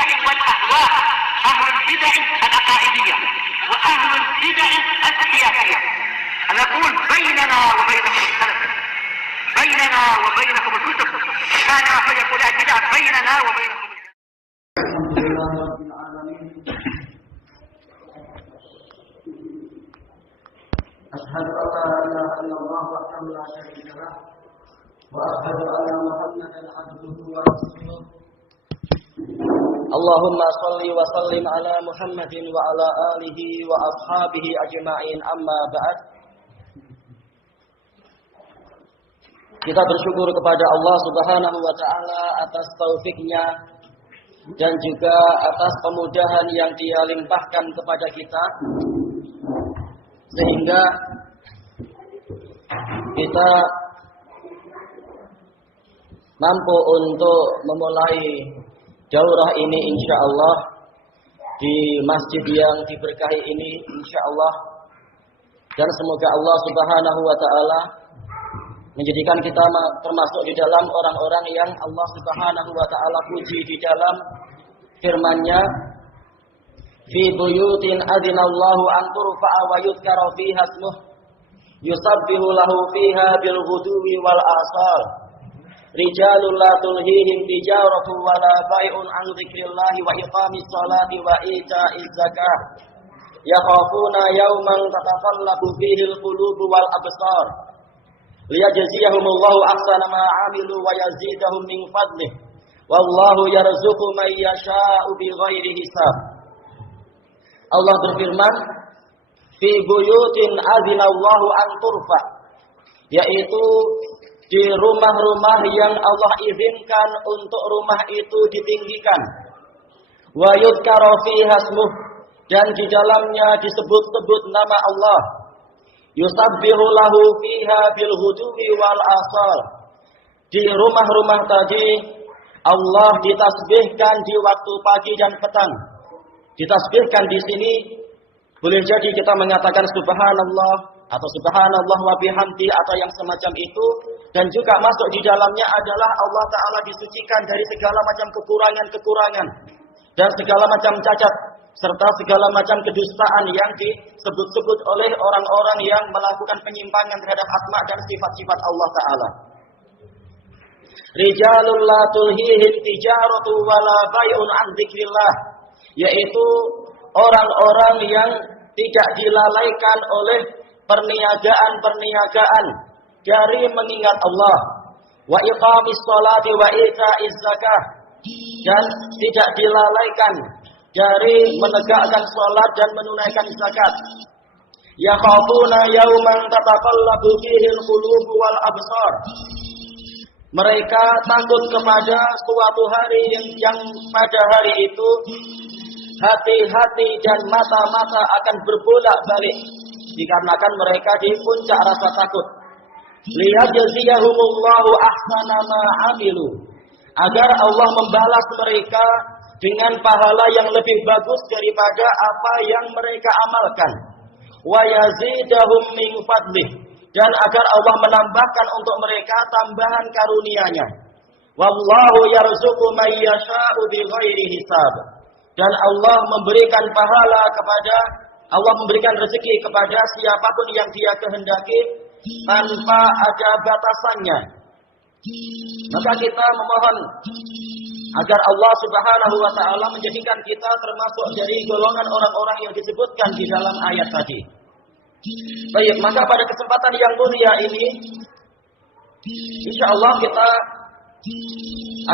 البدع والأهواء، أهل البدع العقائدية وأهل البدع السياسية. نقول بيننا وبينكم السلف، بيننا وبينكم الكتب، كان فيقول البدع بيننا وبينكم. الحمد لله رب العالمين. أشهد أن لا إله إلا الله وحده لا شريك له، وأشهد أن محمدا عبده ورسوله. اللهم صل وسلم على محمد وعلى آله وأصحابه أجمعين. أما بعد. Kita bersyukur kepada Allah Subhanahu wa taala atas taufiknya dan juga atas kemudahan yang Dia limpahkan kepada kita, sehingga kita mampu untuk memulai daurah ini insyaallah di masjid yang diberkahi ini insyaallah, dan semoga Allah Subhanahu wa taala menjadikan kita termasuk di dalam orang-orang yang Allah Subhanahu wa taala puji di dalam firman-Nya, fi buyutin adzinallahu an turfa'a wa yuzkara fiha ismuh yusabbihu lahu fiha bil ghuduwi wal asal rijalul la tulhihim tijaratu wa la bai'un an dzikrillahi wa iqamis salati wa ita'iz zakah yakhafuna yawman tataqallabu fihi al qulubu wal absar liyajziyahumullahu ahsana ma 'amilu wa yazidahum min fadlihi wallahu yarzuqu man yasha'u bighairi hisab. Allah berfirman, fi buyutin adzinallahu an turfa, yaitu di rumah-rumah yang Allah izinkan untuk rumah itu ditinggikan. Wa yuzkara fiha ismuh, dan di dalamnya disebut-sebut nama Allah. Yusabbihu lahu fiha bil ghuduwi wal asal. Di rumah-rumah tadi Allah ditasbihkan di waktu pagi dan petang. Ditasbihkan di sini boleh jadi kita mengatakan subhanallah atau subhanallah wa bihamdi atau yang semacam itu, dan juga masuk di dalamnya adalah Allah taala disucikan dari segala macam kekurangan-kekurangan dan segala macam cacat serta segala macam kedustaan yang disebut-sebut oleh orang-orang yang melakukan penyimpangan terhadap asma dan sifat-sifat Allah taala. Rijalul la tulhihim tijaratu wala bai'un an dzikrillah, yaitu orang-orang yang tidak dilalaikan oleh perniagaan-perniagaan dari mengingat Allah, wa iqamis sholati wa ita'iz zakah, dan tidak dilalaikan dari menegakkan salat dan menunaikan zakat. Yakhafuna yauman tataqallabu fihi al-qulubu wal absar. Mereka takut kepada suatu hari yang pada hari itu hati-hati dan mata-mata akan berbolak-balik dikarenakan mereka di puncak rasa takut. Liyajziyahumullahu ahsana ma 'amilu, agar Allah membalas mereka dengan pahala yang lebih bagus daripada apa yang mereka amalkan. Wa yazidahum min fadlihi, dan agar Allah menambahkan untuk mereka tambahan karunia-Nya. Wallahu yarzuqu man yasha'u bighairi hisab, dan Allah memberikan pahala Allah memberikan rezeki kepada siapapun yang Dia kehendaki tanpa ada batasannya. Maka kita memohon agar Allah Subhanahu wa taala menjadikan kita termasuk dari golongan orang-orang yang disebutkan di dalam ayat tadi. Baik, maka pada kesempatan yang mulia ini insyaallah kita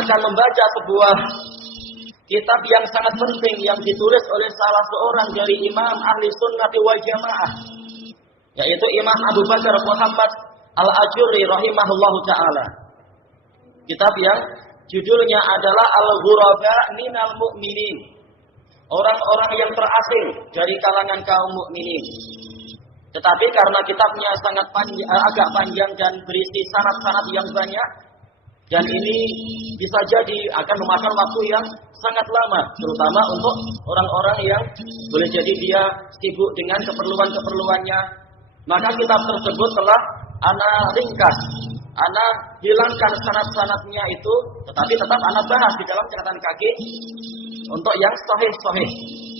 akan membaca sebuah kitab yang sangat penting yang ditulis oleh salah seorang dari imam ahli sunnati wal jamaah, yaitu Imam Abu Bakar Muhammad Al-Ajurri rahimahullahu ta'ala. Kitab yang judulnya adalah Al-Ghuraba Minal Mu'minin, orang-orang yang terasing dari kalangan kaum mukminin. Tetapi karena kitabnya sangat agak panjang dan berisi sanad-sanad yang banyak, dan ini bisa jadi akan memakan waktu yang sangat lama, terutama untuk orang-orang yang boleh jadi dia sibuk dengan keperluan-keperluannya. Maka kitab tersebut telah ana ringkas, ana hilangkan sanad-sanadnya itu, tetapi tetap ana bahas di dalam catatan kaki Untuk yang sahih,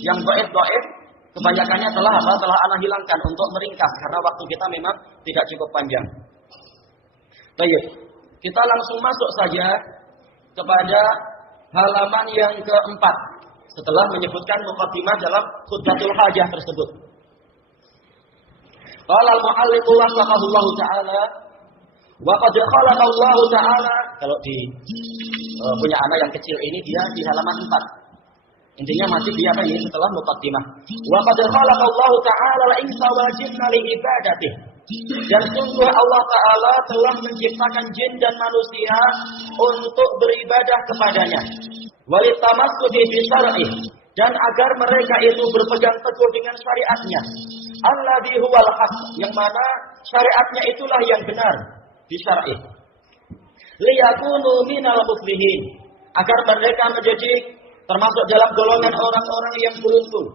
yang dhaif, kebanyakannya telah ana hilangkan untuk meringkas karena waktu kita memang tidak cukup panjang. Baik, kita langsung masuk saja kepada halaman yang keempat setelah menyebutkan muqaddimah dalam khutbatul hajah tersebut. Qala al-mu'allif rahimahullahu ta'ala wa qad khalaqa Allah ta'ala, kalau di punya anak yang kecil ini dia di halaman 4. Intinya masih dia ini setelah muqaddimah. Wa qad khalaqa Allah ta'ala al-insa wal jinna li ibadatihi. Dan sungguh Allah Ta'ala telah menciptakan jin dan manusia untuk beribadah kepadanya. Walitamassuki bi syar'ih, dan agar mereka itu berpegang teguh dengan syariatnya. Alladzi huwal haq, yang mana syariatnya itulah yang benar di syar'ih. Liyakunu minal muflihin, agar mereka menjadi termasuk dalam golongan orang-orang yang beruntung.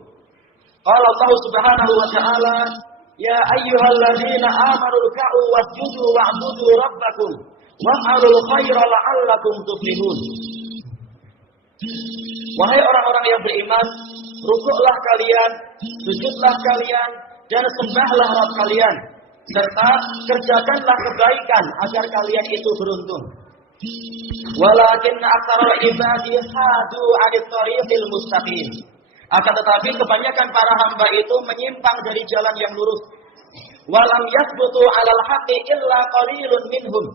Qala Allah Subhanahu wa ta'ala, ya ayyuhalladzina amanu ruk'u wasjudu wa'budu rabbakum wa'malul khaira la'allakum tuflihun. Wahai orang-orang yang beriman, rukuklah kalian, sujudlah kalian, dan sembahlah Rabb kalian, serta kerjakanlah kebaikan agar kalian itu beruntung. Walakinna aktsara ibadi hadu 'anit thariqil mustaqim. Akan tetapi kebanyakan para hamba itu menyimpang dari jalan yang lurus. Walam yathbutu 'alal haqqi illa qalilun minhum.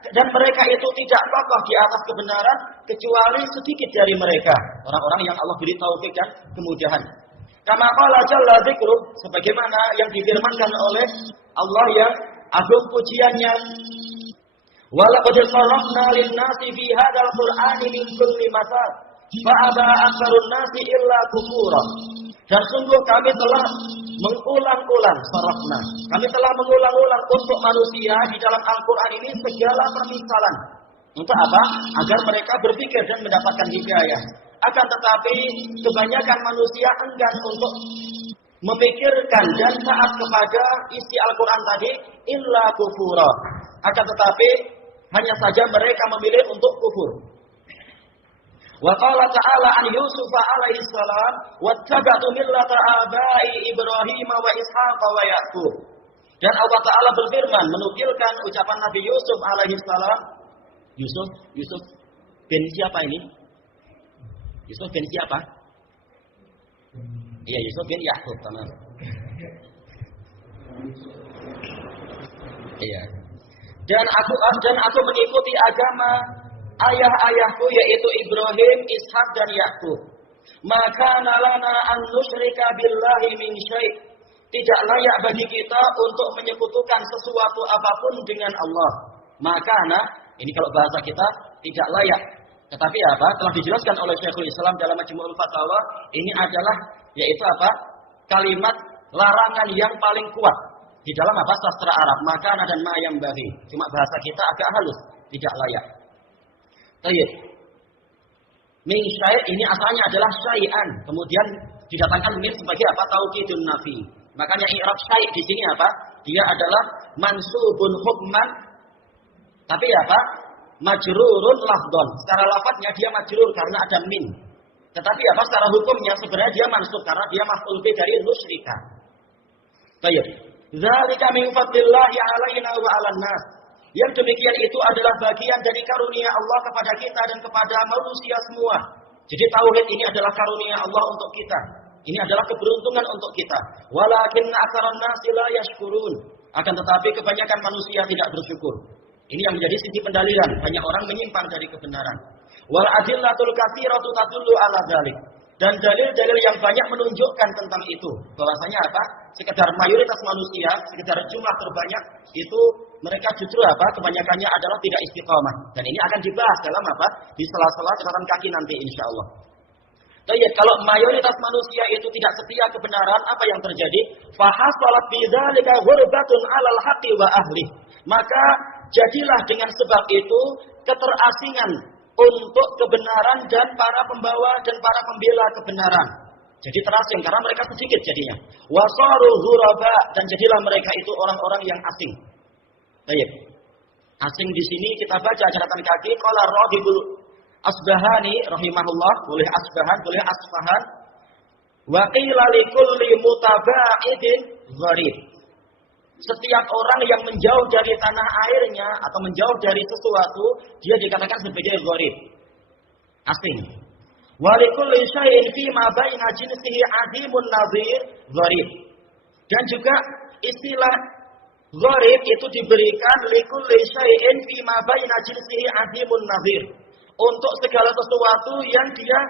Dan mereka itu tidak kokoh di atas kebenaran kecuali sedikit dari mereka, orang-orang yang Allah beri taufik dan kemudahan. Kama qala jalla dzikru, sebagaimana yang difirmankan oleh Allah yang agung pujiannya. Walaqad sarrafna lin-nasi fi hadzal qur'ani min kulli mathal fa aba aktsarun nasi illa kufura. Dan sungguh kami telah mengulang-ulang sarrafna. Kami telah mengulang-ulang untuk manusia di dalam Al-Qur'an ini segala permisalan. Untuk apa? Agar mereka berpikir dan mendapatkan hidayah. Akan tetapi kebanyakan manusia enggan untuk memikirkan dan taat kepada isi Al-Quran tadi, illa kufura. Akan tetapi hanya saja mereka memilih untuk kufur. Wa qala ta'ala an Yusuf alaihi salam wattaba'tu millata abai Ibrahim wa Ishaq wa Yaqub. Dan Allah Ta'ala berfirman menukilkan ucapan Nabi Yusuf alaihi salam. Yusuf bin siapa ini? Yusuf bin siapa? Iya, Yusuf bin Yaqub, teman. Iya. Dan aku mengikuti agama ayah-ayahku yaitu Ibrahim, Ishak dan Yaqub. Maka lana an nusyrika billahi min syai'. Tidak layak bagi kita untuk menyekutukan sesuatu apapun dengan Allah. Maka ini kalau bahasa kita tidak layak. Tetapi apa? Telah dijelaskan oleh Syekhul Islam dalam Majmu'ul Fatawa, ini adalah yaitu apa? Kalimat larangan yang paling kuat di dalam apa? Sastra Arab. Maka dan ma yang bagi. Cuma bahasa kita agak halus, tidak layak. Baik. Min syai' ini asalnya adalah syai'an, kemudian didatangkan min sebagai apa? Taukidun nafi. Makanya i'rab syai' di sini apa? Dia adalah mansubun hukman, tapi apa? Majrurun lafdon. Secara lafadznya dia majrur karena ada min. Tetapi apa? Secara hukumnya sebenarnya dia mansub karena dia maf'ul bi dari nusyrika. Baik. Dzalika min fadlillahi 'alaina wa 'alan nas. Yang demikian itu adalah bagian dari karunia Allah kepada kita dan kepada manusia semua. Jadi tauhid ini adalah karunia Allah untuk kita. Ini adalah keberuntungan untuk kita. Walakinna aktsaran nasi la yashkurun. Akan tetapi kebanyakan manusia tidak bersyukur. Ini yang menjadi sisi pendalilan. Banyak orang menyimpang dari kebenaran. Wal adillatul katsiratu tadullu ala dzalik. Dan dalil-dalil yang banyak menunjukkan tentang itu. Bahwasanya apa? Sekedar mayoritas manusia, sekedar jumlah terbanyak itu mereka justru apa? Kebanyakannya adalah tidak istiqamah. Dan ini akan dibahas dalam apa? Di sela-sela catatan kaki nanti insyaallah. Jadi kalau mayoritas manusia itu tidak setia kebenaran, apa yang terjadi? Fahasalat bidzalika ghurbatun 'alal haqqi wa ahli. Maka jadilah dengan sebab itu keterasingan untuk kebenaran dan para pembawa dan para pembela kebenaran. Jadi terasing karena mereka sedikit jadinya. Wasaru ghuraba, dan jadilah mereka itu orang-orang yang asing. Baik. Asing di sini kita baca catatan kaki qala Raghibul Asbahani rahimahullah, boleh Asbahan, boleh Asfahan. Wa qila likulli mutaba'idin gharib. Setiap orang yang menjauh dari tanah airnya atau menjauh dari sesuatu, dia dikatakan sebagai gharib, asing. Wa likulli syai'in fi ma baina jinsihi 'azimun nadhir gharib. Dan juga istilah gharib itu diberikan likulli syai'in fi ma baina jinsihi 'azimun nadhir. Untuk segala sesuatu yang dia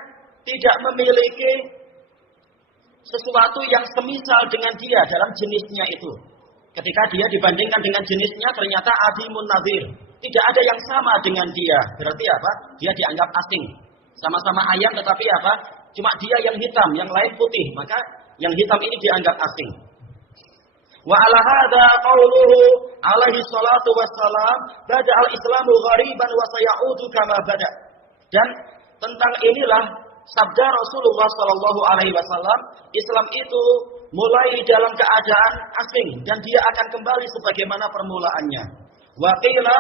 tidak memiliki sesuatu yang semisal dengan dia dalam jenisnya itu. Ketika dia dibandingkan dengan jenisnya ternyata azimun nadhir. Tidak ada yang sama dengan dia. Berarti apa? Dia dianggap asing. Sama-sama ayam tetapi apa? Cuma dia yang hitam, yang lain putih. Maka yang hitam ini dianggap asing. Wa ala hadza qauluhu alaihi salatu wassalam bada al-islamu ghariban wa sayaudu kama bada. Dan tentang inilah sabda Rasulullah sallallahu alaihi wasallam, Islam itu mulai dalam keadaan asing dan dia akan kembali sebagaimana permulaannya. Wa qila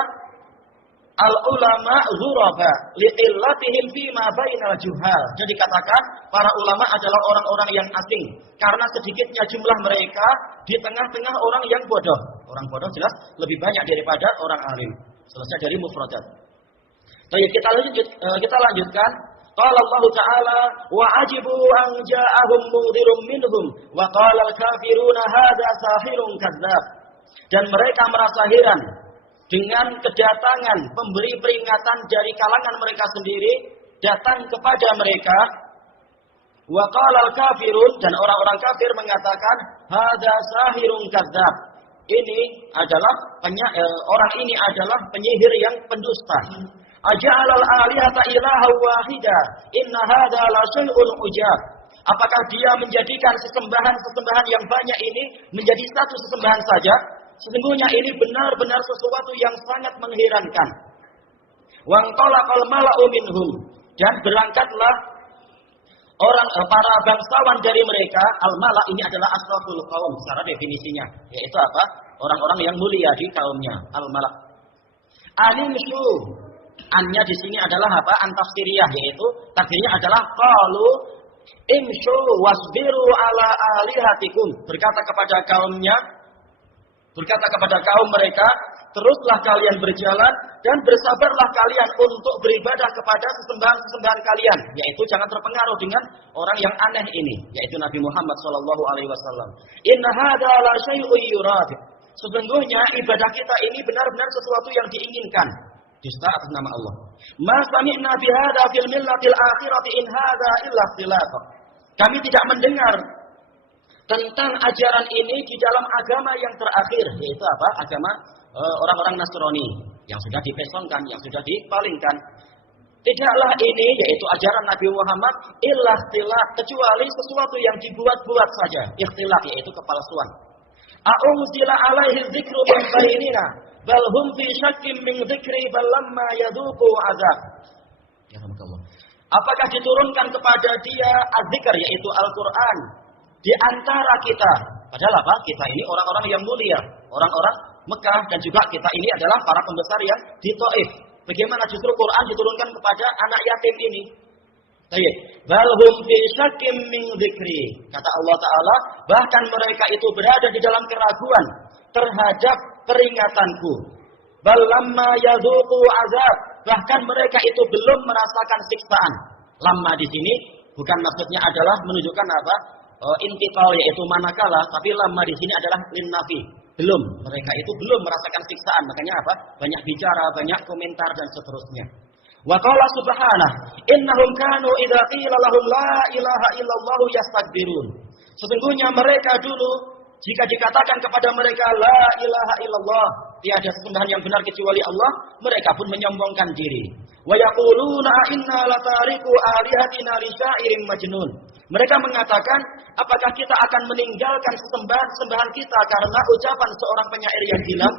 al-ulama ghuraba liqillatihim fi ma bainal juhal. Jadi dikatakan para ulama adalah orang-orang yang asing karena sedikitnya jumlah mereka di tengah-tengah orang yang bodoh. Orang bodoh jelas lebih banyak daripada orang alim. Selesai dari mufradat. Baik, kita lanjutkan. Qala Allah Ta'ala wa ajibu an ja'ahum mudhirun minhum wa qala al-kafiruna hadza sahirun kadzdzab. Dan mereka merasa heran dengan kedatangan pemberi peringatan dari kalangan mereka sendiri datang kepada mereka. Wa qala al-kafirun, dan orang-orang kafir mengatakan hadza sahirun kadzdzab. Ini adalah orang ini adalah penyihir yang pendusta. Aja'alal alihata ilaha wahida inna hadza la syai'un ujab. Apakah dia menjadikan sesembahan yang banyak ini menjadi satu sesembahan saja? Sesungguhnya ini benar-benar sesuatu yang sangat mengherankan. Wa talaqal mala'u minhum, dan berangkatlah para bangsawan dari mereka. Al-mala' ini adalah asraful qaum secara definisinya, yaitu apa? Orang-orang yang mulia di kaumnya. Al-mala'. Animshu, annya di sini adalah apa? Antafsiriyah, yaitu takdirnya adalah qalu imshu wasbiru ala alihatikum. Berkata kepada kaum mereka, teruslah kalian berjalan dan bersabarlah kalian untuk beribadah kepada sesembahan kalian, yaitu jangan terpengaruh dengan orang yang aneh ini, yaitu Nabi Muhammad sallallahu alaihi wasallam. Inna hadza la syai'un yurad. Sesungguhnya ibadah kita ini benar-benar sesuatu yang diinginkan. Dusta atas nama Allah. Ma sami'na bihadza fil millatil akhirati in hadza illa ikhtilaf. Kami tidak mendengar tentang ajaran ini di dalam agama yang terakhir, yaitu apa? Agama orang-orang Nasrani yang sudah dipesongkan, yang sudah dipalingkan. Tidaklah ini, yaitu ajaran Nabi Muhammad, illa ikhtilaf, kecuali sesuatu yang dibuat-buat saja. Ikhtilaf, yaitu kepalsuan. A'unzila alaihi dzikru min bainina bal hum fi syakkin min dzikri bal lamma yadhuqu azab. Ya rahmatullah. Apakah diturunkan kepada dia az-zikr, yaitu Al-Qur'an, di antara kita? Padahal apa? Kita ini orang-orang yang mulia, orang-orang Mekah, dan juga kita ini adalah para pembesar yang di Taif. Bagaimana justru Quran diturunkan kepada anak yatim ini? Baik, bal hum fi syakkim min dzikri. Kata Allah Ta'ala, bahkan mereka itu berada di dalam keraguan terhadap peringatanku. Bal lamma yadhuqu azab. Bahkan mereka itu belum merasakan siksaan. Lamma di sini bukan maksudnya adalah menunjukkan apa? Intiqal, yaitu manakala, tapi lamma di sini adalah linnafi. Belum, mereka itu belum merasakan siksaan. Makanya apa? Banyak bicara, banyak komentar dan seterusnya. Wa qala subhanahu innahum kanu idza qila lahum la ilaha illallah yastakbirun. Sesungguhnya mereka dulu jika dikatakan kepada mereka la ilaha illallah, tiada sesembahan yang benar kecuali Allah, mereka pun menyombongkan diri. Wa yaquluna inna latariku alihatina li syairin majnun. Mereka mengatakan, apakah kita akan meninggalkan sesembahan kita karena ucapan seorang penyair yang gila?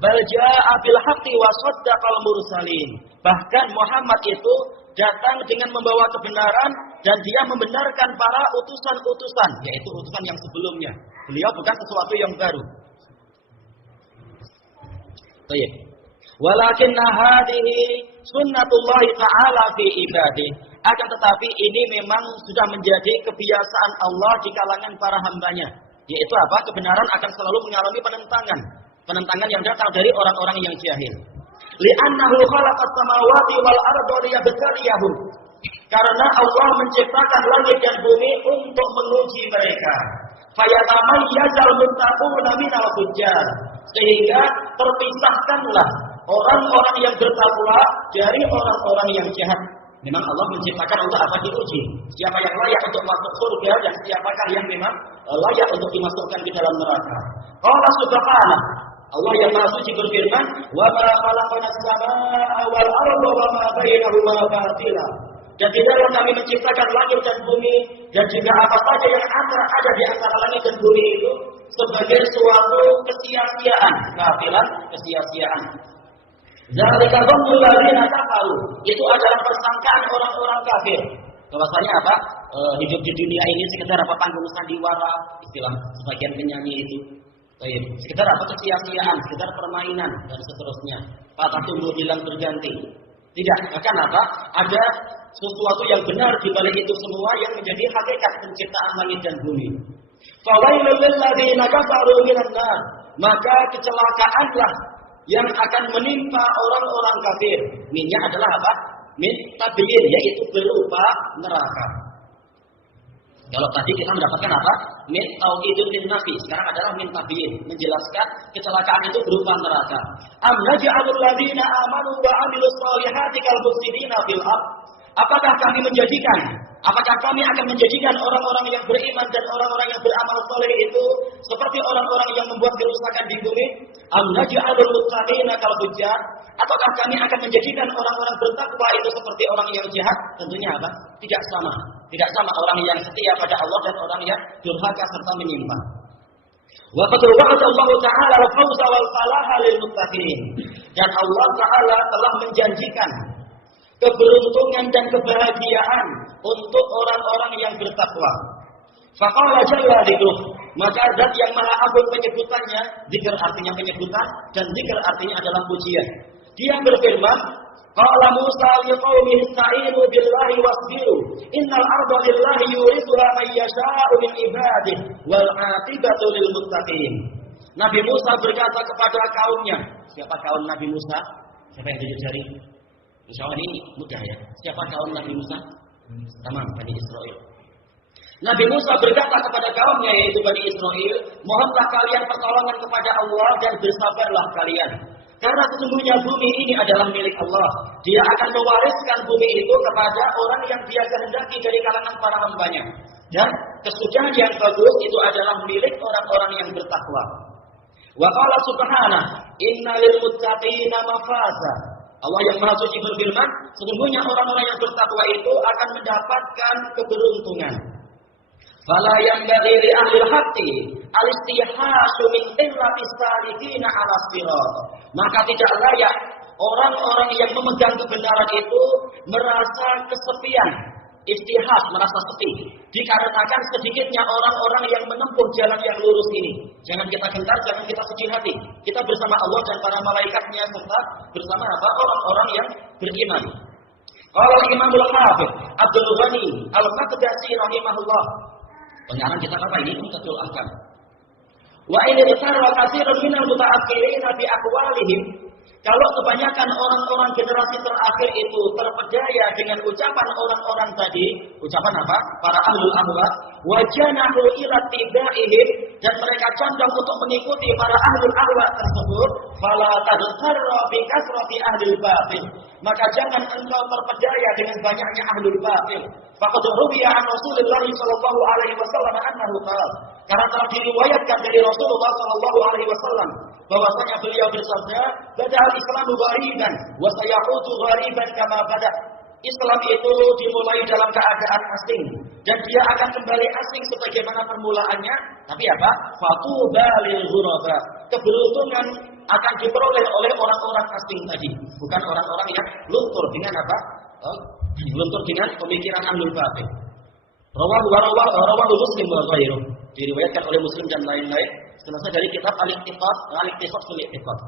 Bal jaa'a bil haqqi wa saddaqal mursalin. Bahkan Muhammad itu datang dengan membawa kebenaran dan dia membenarkan para utusan-utusan, yaitu utusan yang sebelumnya. Beliau bukan sesuatu yang baru. Baik. Walakinna hadhihi sunnatullah ta'ala fi ibadihi. Akan tetapi ini memang sudah menjadi kebiasaan Allah di kalangan para hambanya. Yaitu apa? Kebenaran akan selalu mengalami penentangan. Penentangan yang datang dari orang-orang yang jahil. Li'annahu khalaqas samawati wal arda liyabtaliyahum. Karena Allah menciptakan langit dan bumi untuk menguji mereka. Fayatamayyazal muttaquna minal fujjar. Sehingga terpisahkanlah orang-orang yang bertakwa dari orang-orang yang jahat. Memang Allah menciptakan untuk apa? Diuji. Siapa yang layak untuk masuk surga dan siapakah yang memang layak untuk dimasukkan ke dalam neraka. Allah subhanahu, Allah yang Maha Suci berfirman, "Wa ma khalaqnas samaa'a wal arda wa ma bainahuma batila." Dan tidaklah kami menciptakan langit dan bumi dan juga apa saja yang ada di antara langit dan bumi itu sebagai suatu kesia-siaan, kafiran, kesia-siaan. Zalika dzannul ladzina kafaru. Itu adalah persangkaan orang-orang kafir. Bahwasanya apa? Hidup di dunia ini sekedar apa? Panggung sandiwara, istilah sebagian penyanyi itu. Sekedar apa? Kesia-siaan, sekedar permainan dan seterusnya. Patah tumbuh hilang berganti. Tidak, bahkan apa? Ada sesuatu yang benar di balik itu semua yang menjadi hakikat penciptaan langit dan bumi. Fawailul lil ladzina kafaru minan nar. Maka kecelakaanlah yang akan menimpa orang-orang kafir. Minnya adalah apa? Min tabiin, yaitu berupa neraka. Kalau tadi kita mendapatkan apa? Min tauhidul nafi. Sekarang adalah min tabiin, menjelaskan kecelakaan itu berupa neraka. Am naj'alul ladzina amanu wa 'amilus shalihati kal mufsidina fil ardh. Apakah kami akan menjadikan orang-orang yang beriman dan orang-orang yang beramal saleh itu seperti orang-orang yang membuat kerusakan di bumi? Am naj'alul muttaqina kal fujjar? Ataukah kami akan menjadikan orang-orang bertakwa itu seperti orang yang jahat? Tentunya apa? Tidak sama. Tidak sama orang yang setia pada Allah dan orang yang durhaka serta menyimpang. Wa qad wa'ada Allah Ta'ala al-fawza wal falaha lil muttaqin. Dan Allah Ta'ala telah menjanjikan keberuntungan dan kebahagiaan untuk orang-orang yang bertakwa. Faqala jalla dzikruh. Maka zat yang maha agung penyebutannya, zikr artinya penyebutan dan zikr artinya adalah pujian. Dia berfirman, qala Musa liqaumihi ista'inu billahi wasbiru innal arda lillahi yurithuha man yasha'u min ibadihi wal 'aqibatu lil muttaqin. Nabi Musa berkata kepada kaumnya, siapa kaum Nabi Musa? Siapa yang tunjuk jari? Insyaallah ini mudah ya. Siapa kaum Nabi Musa? Tamam, Bani Israel. Nabi Musa berkata kepada kaumnya yaitu Bani Israel, mohonlah kalian pertolongan kepada Allah dan bersabarlah kalian. Karena sesungguhnya bumi ini adalah milik Allah. Dia akan mewariskan bumi itu kepada orang yang dia kehendaki dari kalangan para hambanya. Dan kesudahan yang bagus itu adalah milik orang-orang yang bertakwa. Wa qala subhanahu, inna lil muttaqina mafaza. Allah yang Maha Suci berfirman, sesungguhnya orang-orang yang bertakwa itu akan mendapatkan keberuntungan. Fala yanbaghi li ahli al-haqqi al-istihashu min illatis salihin 'ala sirat. Maka tidak layak orang-orang yang memegang kebenaran itu merasa kesepian, istihas, merasa sepi. Dikarenakan sedikitnya orang-orang yang menempuh jalan yang lurus ini. Jangan kita gentar, jangan kita sedih hati. Kita bersama Allah dan para malaikatnya serta bersama apa? Orang-orang yang beriman. Qala Imamul Hafidz Abdul Ghani Al-Maqdisi rahimahullah. Pengarang kitab apa ini? Umdatul Ahkam. Wa in tsara katsirun minal muta'akhirin bi aqwalihim. Kalau kebanyakan orang-orang generasi terakhir itu terpedaya dengan ucapan orang-orang tadi, ucapan apa? Para ahlul ahwa, wajanahu ila tibaihim, dan mereka condong untuk mengikuti para ahlul ahwa tersebut, fala tadhkarra bi kasrati ahlul batil. Maka jangan engkau terpedaya dengan banyaknya ahlul batil. Faqad ruwiya an Rasulullah sallallahu alaihi wasallam annahu qala. Karena telah diriwayatkan dari Rasulullah sallallahu alaihi wasallam bahwasanya beliau bersabda, "Bada'al Islamu ghariban wa sayaudu ghariban kama bada'." Islam itu dimulai dalam keadaan asing dan dia akan kembali asing sebagaimana permulaannya. Tapi apa? Fatuba lil ghuraba. Keberuntungan akan diperoleh oleh orang-orang asing tadi, bukan orang-orang yang luntur dengan apa? Luntur dengan pemikiran ahlul batil. Rawahu Muslim wa ghairuh. Diriwayatkan oleh Muslim dan lain-lain. Selesai dari kitab Al-Iqtisad fil I'tiqad.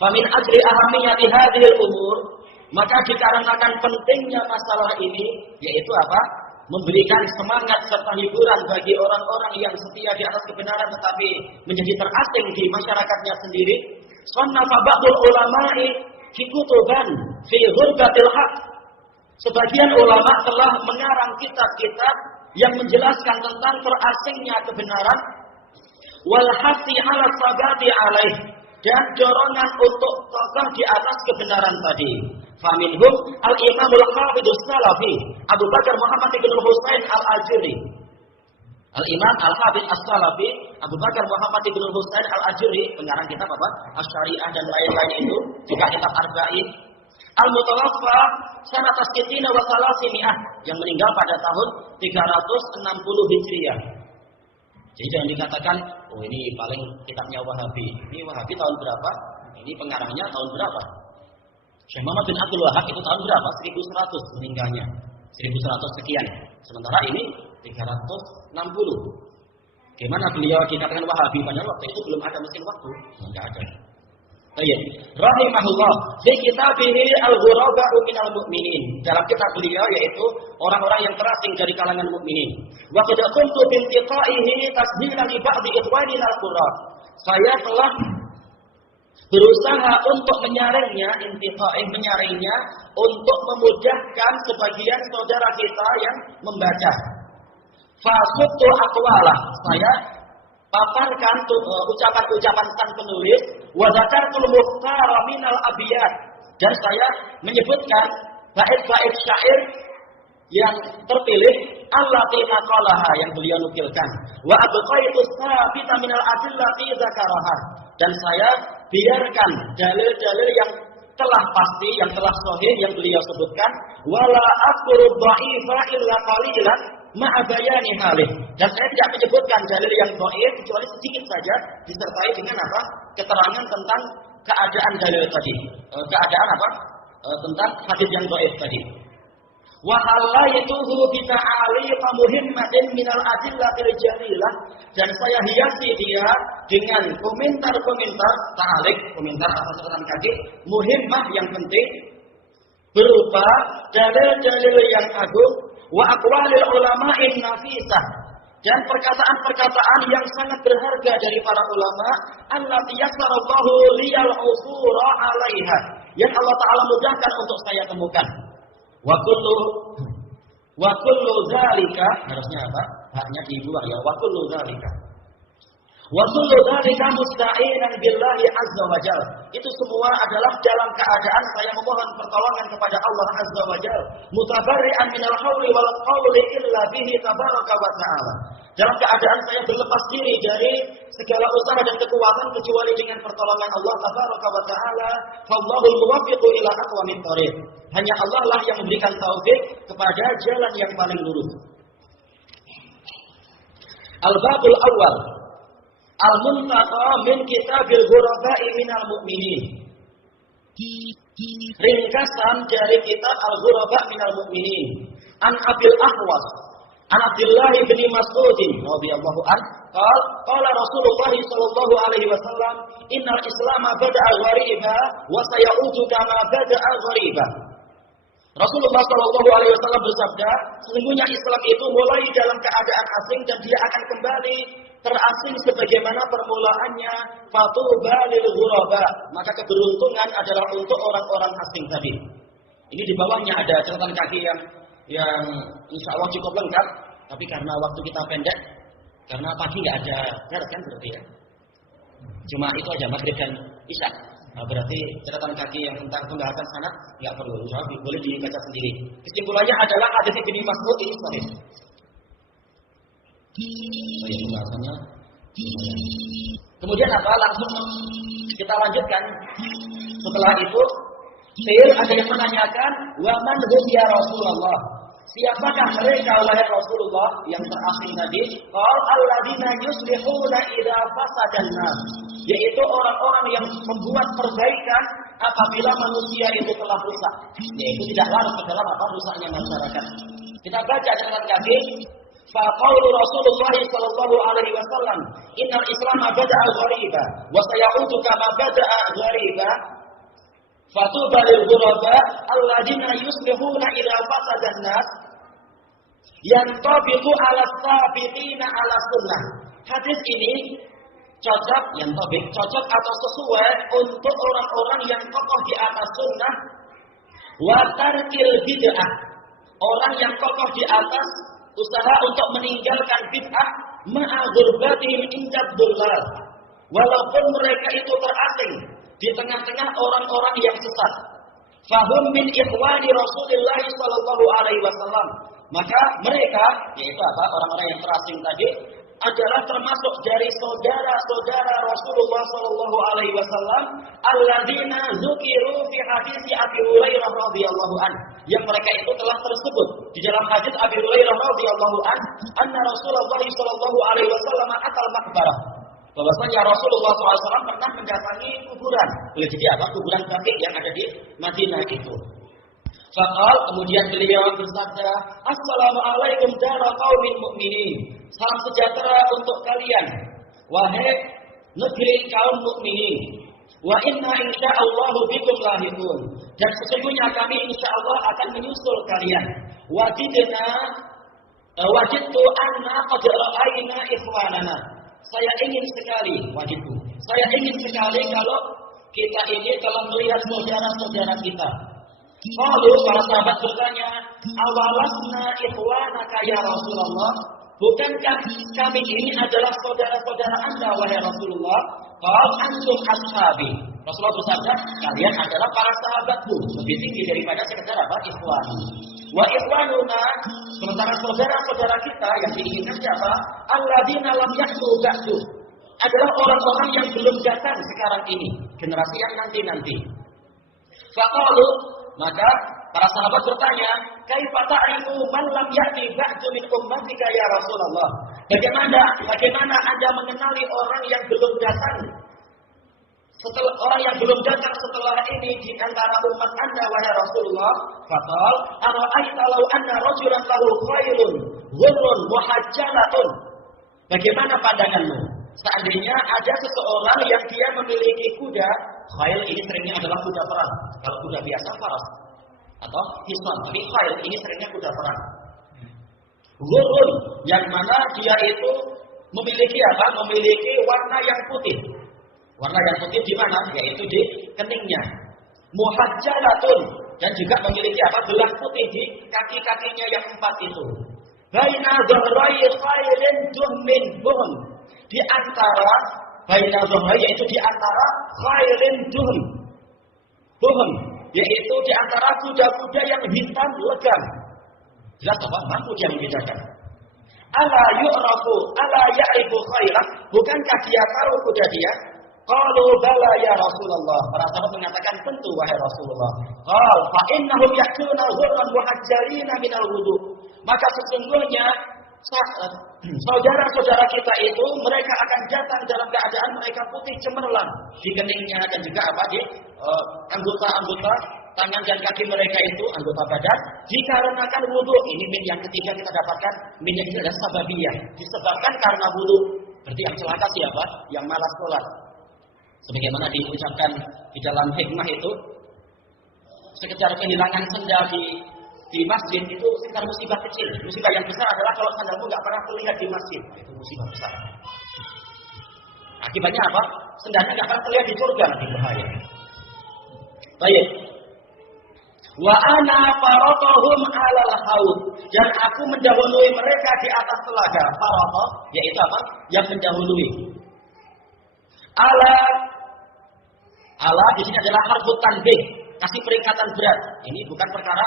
Famin ajli ahamiyati hadhil umur, maka dikarenakan pentingnya masalah ini, yaitu apa? Memberikan semangat serta hiburan bagi orang-orang yang setia di atas kebenaran tetapi menjadi terasing di masyarakatnya sendiri. Sannafa ba'dul ulama'i fi kutuban fi ghurbatil haq. Sebagian ulama telah mengarang kitab-kitab yang menjelaskan tentang terasingnya kebenaran, wal hasi 'ala sabati 'alaih, dan dorongan untuk kokoh di atas kebenaran tadi. Faminhum al-Imamul Hafidhus Salafi Abu Bakar Muhammad ibn Husain al-Ajuri. Al-Imam Al-Hafidh As-Salafi Abu Bakar Muhammad ibn Husain al-Ajuri, pengarang kitab apa? Asy-Syariah dan lain-lain itu, juga kitab Arba'in. Al-Mutawaffa sanata sittina wa salasimi'ah, yang meninggal pada tahun 360 Hijriah. Jadi jangan dikatakan, oh ini paling kitabnya Wahabi. Ini Wahabi tahun berapa? Ini pengarangnya tahun berapa? Syekh Muhammad bin Abdul Wahab itu tahun berapa? 1100 meninggalnya. 1100 sekian. Sementara ini 360. Gimana beliau dikatakan Wahabi padahal waktu itu belum ada mesin waktu? Enggak ada. Baik. Rahimahullah fi kitabihi al-ghuraba'u minal mu'minin. Dalam kitab beliau yaitu orang-orang yang terasing dari kalangan mukminin. Wa qad kuntu bi intiqaihi tasdilan li ba'd ikhwanina al-qurra. Saya telah berusaha untuk menyaringnya, menyaringnya untuk memudahkan sebagian saudara kita yang membaca. Fasuttu aqwalah, saya paparkan ucapan-ucapan sang penulis, wa dzakartul muhtara minal abiyat, dan saya menyebutkan bait-bait syair yang terpilih allati naqalaha, yang beliau nukilkan, wa abqaitu sabita minal adillati dzakaraha, dan saya biarkan dalil-dalil yang telah pasti, yang telah sahih yang beliau sebutkan, wala aqulu dha'ifa illa qalilan ma'a bayani halih, dan saya tidak menyebutkan dalil yang dhaif kecuali sedikit saja disertai dengan apa? Keterangan tentang keadaan dalil tadi. Keadaan apa? Tentang hadis yang dhaif tadi. Wa halaytuhu bi ta'aliqa muhimmatin minal adillatil jalilah, dan saya hiasi dia dengan komentar-komentar ta'aliq, komentar atas catatan kaki, muhimmah yang penting berupa dalil-dalil yang agung, wa aqwalil ulama'in nafisah, dan perkataan-perkataan yang sangat berharga dari para ulama, allati yassarallahu liyal usura 'alaiha, yang Allah Ta'ala mudahkan untuk saya temukan. Wa kullu dzalika, harusnya apa? Haknya dibuang ya, wa kullu dzalika. Wa kullu dzalika musta'inan billahi azza wa jalla. Itu semua adalah dalam keadaan saya memohon pertolongan kepada Allah azza wa jalla, mutabarri'an minal hauli wal qawli illa bihi tabaraka wa ta'ala. Dalam keadaan saya berlepas diri dari segala usaha dan kekuatan kecuali dengan pertolongan Allah tabaraka wa ta'ala. Fallahul muwaffiqu ila aqwamit thariq. Hanya Allah lah yang memberikan taufik kepada jalan yang paling lurus. Al-babul awal, al-muntaqa min kitabil ghuraba'i minal mu'minin. Ringkasan dari kitab Al-Ghuraba minal mu'minin. An Abil Ahwas, an Abdullah bin Mas'ud radhiyallahu anhu, qala Rasulullah sallallahu alaihi wasallam, innal Islam bada'a ghariba wa sayaudu kama bada'a ghariba. Rasulullah Shallallahu Alaihi Wasallam bersabda, sesungguhnya Islam itu mulai dalam keadaan asing dan dia akan kembali terasing sebagaimana permulaannya. Fatuba lil ghuraba, maka keberuntungan adalah untuk orang-orang asing tadi. Ini di bawahnya ada catatan kaki yang insya Allah cukup lengkap, tapi karena waktu kita pendek, karena pagi nggak ada dars kan berarti ya. Cuma itu aja, maghrib dan isya. Nah, berarti catatan kaki yang tentang pembahasan sanad nggak perlu, boleh dibaca sendiri. Kesimpulannya adalah hadis Ibnu Mas'ud ini sahih. Pembahasannya. Kemudian apa? Langsung kita lanjutkan. Setelah itu, ada yang menanyakan, wa man hum ya Rasulullah? Siapakah mereka wahai Rasulullah yang terasing tadi? Qal alladzina yuslihuna idza fasadan nas, yaitu orang-orang yang membuat perbaikan apabila manusia itu telah rusak, yaitu tidak larut ke dalam rusaknya masyarakat. Kita baca catatan kaki, Faqaulu Rasulullah sallallahu alaihi wasallam, "Innal Islam bada'a ghariba wa sayaudu kama bada'a ghariba." Fatuba lil ghuraba alladziina yuslihuna idza fasada an-nas yantabiqu 'ala sabiqina 'ala sunnah. Hadis ini cocok atau sesuai untuk orang-orang yang kokoh di atas sunnah wa tarkil bid'ah. Orang yang kokoh di atas usaha untuk meninggalkan bid'ah ma'a ghurbatihim indad-dullal. Walaupun mereka itu terasing di tengah-tengah orang-orang yang sesat. Fahum min ikhwani Rasulullah sallallahu alaihi wasallam. Maka mereka, yaitu apa? Orang-orang yang terasing tadi adalah termasuk dari saudara-saudara Rasulullah sallallahu alaihi wasallam alladzina dzukiru fi hadis Abi Hurairah radhiyallahu an, yang mereka itu telah tersebut di dalam hadis Abi Hurairah radhiyallahu an, anna Rasulullah sallallahu alaihi wasallam atal maqbarah, bahwasanya Rasulullah SAW pernah mendatangi kuburan. Boleh jadi apa? Kuburan Baqi yang ada di Madinah itu. Faqal, kemudian beliau bersabda, "Assalamualaikum dara qaumin mu'minin." Salam sejahtera untuk kalian, wahai negeri kaum mukminin. Wa inna insyaallahu bikum lahiqun. Dan sesungguhnya kami insyaallah akan menyusul kalian. Wajidtu anna qad ra'ayna ikhwanana. Saya ingin sekali kalau kita ini telah melihat saudara-saudara kita. Lalu para sahabat bertanya, "Awalasna ikhwanaka ya Rasulullah? Bukankah kami ini adalah saudara-saudara Anda wahai Rasulullah?" Qal antum ashabi. Rasulullah bersabda, kalian adalah para sahabatku, lebih tinggi daripada sekedar apa? Ikhwan. Wa ikhwanuna, sementara saudara-saudara kita yang diinginkan siapa? Alladzina lam ya'tu ba'du. Adalah orang-orang yang belum datang sekarang ini, generasi yang nanti-nanti. Faqalu, maka para sahabat bertanya, "Kaifa ta'rifu man lam ya'ti ba'du min ummatika ya Rasulullah?" Bagaimana Anda mengenali orang yang belum datang? Orang yang belum datang setelah ini di antara umat Anda wahai Rasulullah. Faqal, "Ara'aita law anna rajulan lahu khailun ghurrun muhajjalatun." Bagaimana pandanganmu seandainya ada seseorang yang dia memiliki kuda? Khail ini seringnya adalah kuda perang. Kalau kuda biasa faras atau hisan, tapi khail ini seringnya kuda perang. Ghurrun, yang mana dia itu memiliki apa? Memiliki warna yang putih. Warna yang putih di mana? Yaitu di keningnya. Muhajjalatun, dan juga memiliki apa? Belah putih di kaki-kakinya yang empat itu. Baina dhahrai khailin duhmin buhun. Di antara baina dhahrai, yaitu di antara khailin duhun. Buhun, yaitu di antara kuda-kuda yang hitam legam. Jelas apa? Mampu dia membedakan. Ala yu'rafu, ala ya'rifu khairah. Bukankah dia tahu kuda dia? Qalu bala ya Rasulullah. Para sahabat mengatakan, tentu wahai Rasulullah. Qal fa innahum ya'tuna ghurran muhajjalina minal wudu. Maka sesungguhnya saudara-saudara kita itu mereka akan datang dalam keadaan mereka putih cemerlang di keningnya dan juga apa di anggota-anggota tangan dan kaki mereka itu anggota badan dikarenakan wudu. Ini min yang ketiga kita dapatkan, min yang adalah sababiyah, disebabkan karena wudu. Berarti yang celaka siapa? Yang malas sholat. Sebagaimana diucapkan di dalam hikmah itu, sekedar kehilangan sendal di masjid itu sekedar musibah kecil. Musibah yang besar adalah kalau sandalmu nggak pernah terlihat di masjid. Itu musibah besar. Akibatnya apa? Sendalnya nggak pernah terlihat di surga, nanti bahaya. Baik. Wa ana faratuhum 'alal haud, dan aku mendahului mereka di atas telaga. Faratu yaitu apa? Yang mendahului. Ala di sini adalah harfut tanbih, kasih peringatan berat. Ini bukan perkara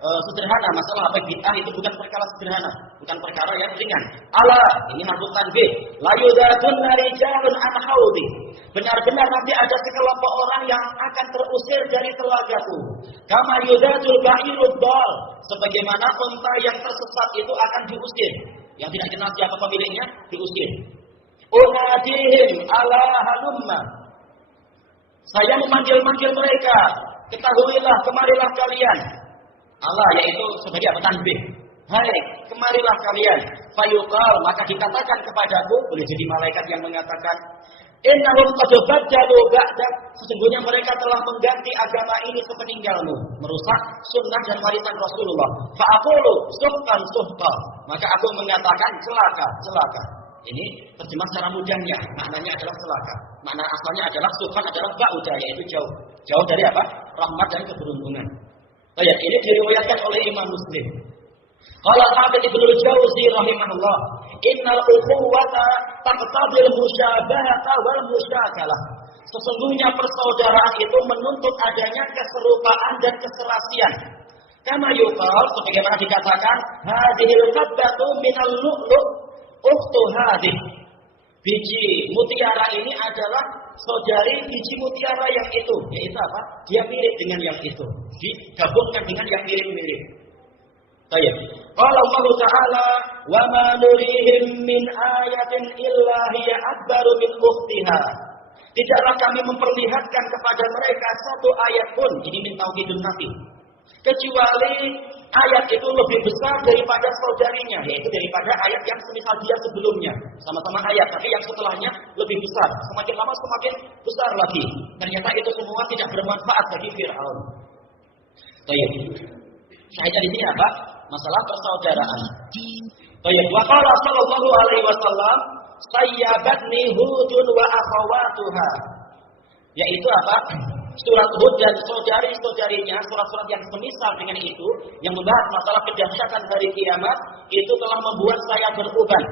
sederhana, masalah apa bid'ah itu bukan perkara sederhana, bukan perkara yang ringan. Ala ini harfut tanbih, la yudadunna rijalun an haudi. Benar-benar nanti ada sekelompok orang yang akan terusir dari telagaku. Kama yudadul ba'irud dal, sebagaimana unta yang tersesat itu akan diusir. Yang tidak kenal siapa pemiliknya diusir. Unadihim ala halumma. Saya memanggil-manggil mereka. Ketahuilah, kemarilah kalian. Allah yaitu sebagai apa? Tanbih. hai, kemarilah kalian. Fayuqal, maka dikatakan kepadaku, boleh jadi malaikat yang mengatakan, innahum qad baddalu ba'dak, sesungguhnya mereka telah mengganti agama ini sepeninggalmu, merusak sunnah dan warisan Rasulullah. Fa'aqulu suhqan suhqa, maka aku mengatakan celaka, celaka. Ini terjemah secara mudahnya, maknanya adalah celaka. Makna asalnya adalah suhqan adalah ba'uda, yaitu jauh. Jauh dari apa? Rahmat dan keberuntungan. Oh ya, ini diriwayatkan oleh Imam Muslim. Qala Al-Hafidz Ibnu Al-Jauzi rahimahullah, innal ukhuwata taqtadil musyabahata wal musyakalah. Sesungguhnya persaudaraan itu menuntut adanya keserupaan dan keserasian. Kama yuqal, sebagaimana dikatakan, hadhil qabbatu minal lu'lu' ukhtu hadhih. Biji mutiara ini adalah saudari biji mutiara yang itu. Yaitu apa? Dia mirip dengan yang itu. Digabungkan dengan yang mirip-mirip. Baik. Qala Allah Ta'ala, "Wa ma nurihim min ayatin illa hiya akbaru min ukhtiha." Tidaklah kami memperlihatkan kepada mereka satu ayat pun, ini min tauhidun nafi, kecuali ayat itu lebih besar daripada saudarinya, yaitu daripada ayat yang semisal dia sebelumnya. Sama-sama ayat, tapi yang setelahnya lebih besar. Semakin lama semakin besar lagi. Ternyata itu semua tidak bermanfaat bagi Fir'aun. Baik. Syahidnya di sini apa? Masalah persaudaraan. Baik. Wa qala sallallahu alaihi wasallam, sayyabatni Hudun wa akhawatuha. Yaitu apa? Surat Hud dan saudari-saudarinya, surat-surat yang semisal dengan itu, yang membahas masalah kedahsyatan hari kiamat, itu telah membuat saya beruban.